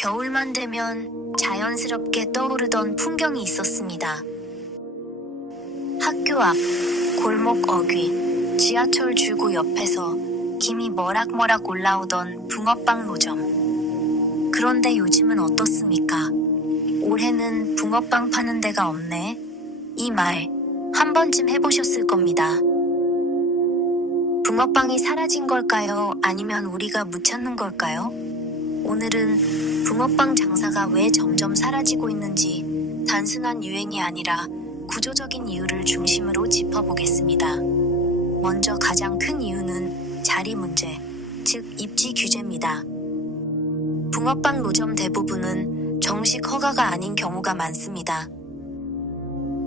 겨울만 되면 자연스럽게 떠오르던 풍경이 있었습니다. 학교 앞, 골목 어귀, 지하철 출구 옆에서 김이 머락머락 올라오던 붕어빵 노점. 그런데 요즘은 어떻습니까? 올해는 붕어빵 파는 데가 없네. 이 말 한 번쯤 해보셨을 겁니다. 붕어빵이 사라진 걸까요? 아니면 우리가 못 찾는 걸까요? 오늘은 붕어빵 장사가 왜 점점 사라지고 있는지 단순한 유행이 아니라 구조적인 이유를 중심으로 짚어보겠습니다. 먼저 가장 큰 이유는 자리 문제, 즉 입지 규제입니다. 붕어빵 노점 대부분은 정식 허가가 아닌 경우가 많습니다.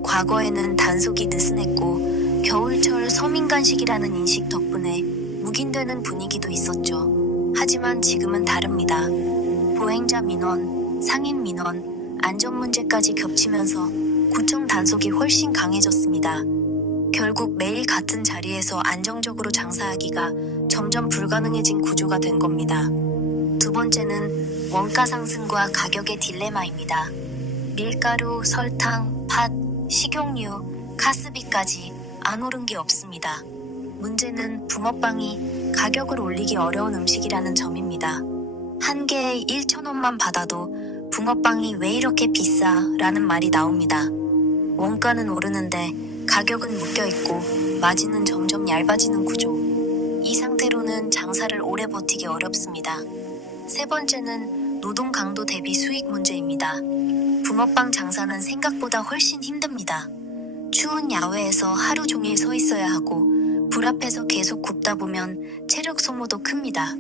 과거에는 단속이 느슨했고 겨울철 서민간식이라는 인식 덕분에 묵인되는 분위기도 있었죠. 하지만 지금은 다릅니다. 보행자 민원, 상인 민원, 안전 문제까지 겹치면서 구청 단속이 훨씬 강해졌습니다. 결국 매일 같은 자리에서 안정적으로 장사하기가 점점 불가능해진 구조가 된 겁니다. 두 번째는 원가 상승과 가격의 딜레마입니다. 밀가루, 설탕, 팥, 식용유, 가스비까지 안 오른 게 없습니다. 문제는 붕어빵이 가격을 올리기 어려운 음식이라는 점입니다. 한 개에 1,000원만 받아도 붕어빵이 왜 이렇게 비싸? 라는 말이 나옵니다. 원가는 오르는데 가격은 묶여있고 마진은 점점 얇아지는 구조. 이 상태로는 장사를 오래 버티기 어렵습니다. 세 번째는 노동 강도 대비 수익 문제입니다. 붕어빵 장사는 생각보다 훨씬 힘듭니다. 추운 야외에서 하루 종일 서 있어야 하고 불 앞에서 계속 굽다 보면 체력 소모도 큽니다.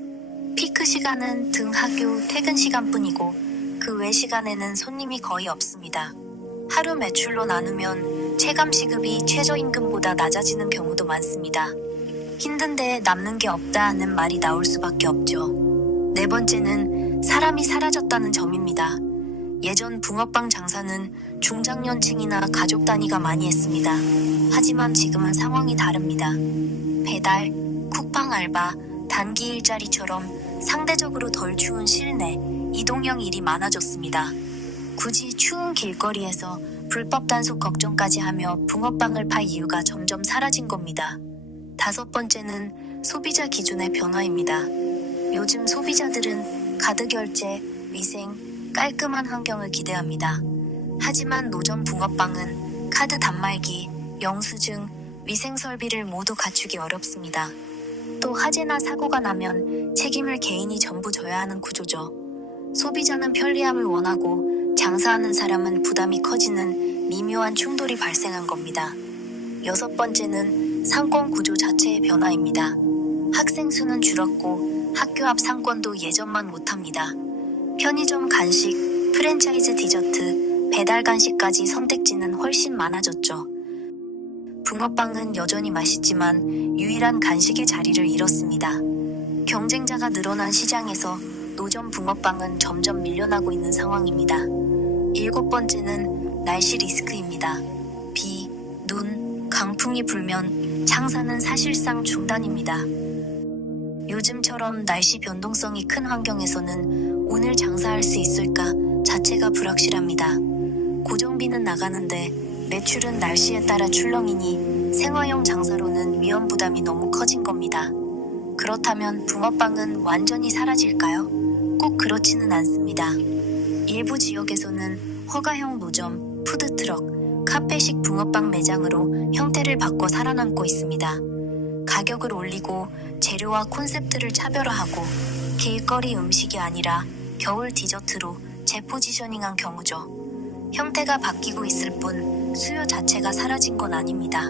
피크 시간은 등 학교 퇴근 시간뿐이고 그 외 시간에는 손님이 거의 없습니다. 하루 매출로 나누면 체감 시급이 최저임금보다 낮아지는 경우도 많습니다. 힘든데 남는 게 없다는 말이 나올 수밖에 없죠. 네 번째는 사람이 사라졌다는 점입니다. 예전 붕어빵 장사는 중장년층이나 가족 단위가 많이 했습니다. 하지만 지금은 상황이 다릅니다. 배달, 쿠팡 알바, 단기 일자리처럼 상대적으로 덜 추운 실내, 이동형 일이 많아졌습니다. 굳이 추운 길거리에서 불법 단속 걱정까지 하며 붕어빵을 팔 이유가 점점 사라진 겁니다. 다섯 번째는 소비자 기준의 변화입니다. 요즘 소비자들은 카드 결제, 위생, 깔끔한 환경을 기대합니다. 하지만 노점 붕어빵은 카드 단말기, 영수증, 위생 설비를 모두 갖추기 어렵습니다. 또 화재나 사고가 나면 책임을 개인이 전부 져야 하는 구조죠. 소비자는 편리함을 원하고 장사하는 사람은 부담이 커지는 미묘한 충돌이 발생한 겁니다. 여섯 번째는 상권 구조 자체의 변화입니다. 학생 수는 줄었고 학교 앞 상권도 예전만 못합니다. 편의점 간식, 프랜차이즈 디저트, 배달 간식까지 선택지는 훨씬 많아졌죠. 붕어빵은 여전히 맛있지만 유일한 간식의 자리를 잃었습니다. 경쟁자가 늘어난 시장에서 노점 붕어빵은 점점 밀려나고 있는 상황입니다. 일곱 번째는 날씨 리스크입니다. 비, 눈, 강풍이 불면 장사는 사실상 중단입니다. 요즘처럼 날씨 변동성이 큰 환경에서는 오늘 장사할 수 있을까 자체가 불확실합니다. 고정비는 나가는데 매출은 날씨에 따라 출렁이니 생활용 장사로는 위험 부담이 너무 커진 겁니다. 그렇다면 붕어빵은 완전히 사라질까요? 꼭 그렇지는 않습니다. 일부 지역에서는 허가형 노점, 푸드트럭, 카페식 붕어빵 매장으로 형태를 바꿔 살아남고 있습니다. 가격을 올리고 재료와 콘셉트를 차별화하고 길거리 음식이 아니라 겨울 디저트로 재포지셔닝한 경우죠. 형태가 바뀌고 있을 뿐 수요 자체가 사라진 건 아닙니다.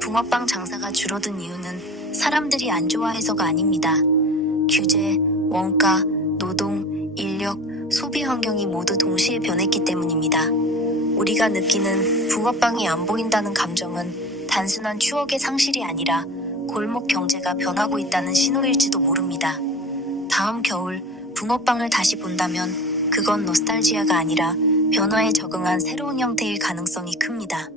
붕어빵 장사가 줄어든 이유는 사람들이 안 좋아해서가 아닙니다. 규제, 원가, 노동, 인력, 소비 환경이 모두 동시에 변했기 때문입니다. 우리가 느끼는 붕어빵이 안 보인다는 감정은 단순한 추억의 상실이 아니라 골목 경제가 변하고 있다는 신호일지도 모릅니다. 다음 겨울 붕어빵을 다시 본다면 그건 노스탈지아가 아니라 변화에 적응한 새로운 형태일 가능성이 큽니다.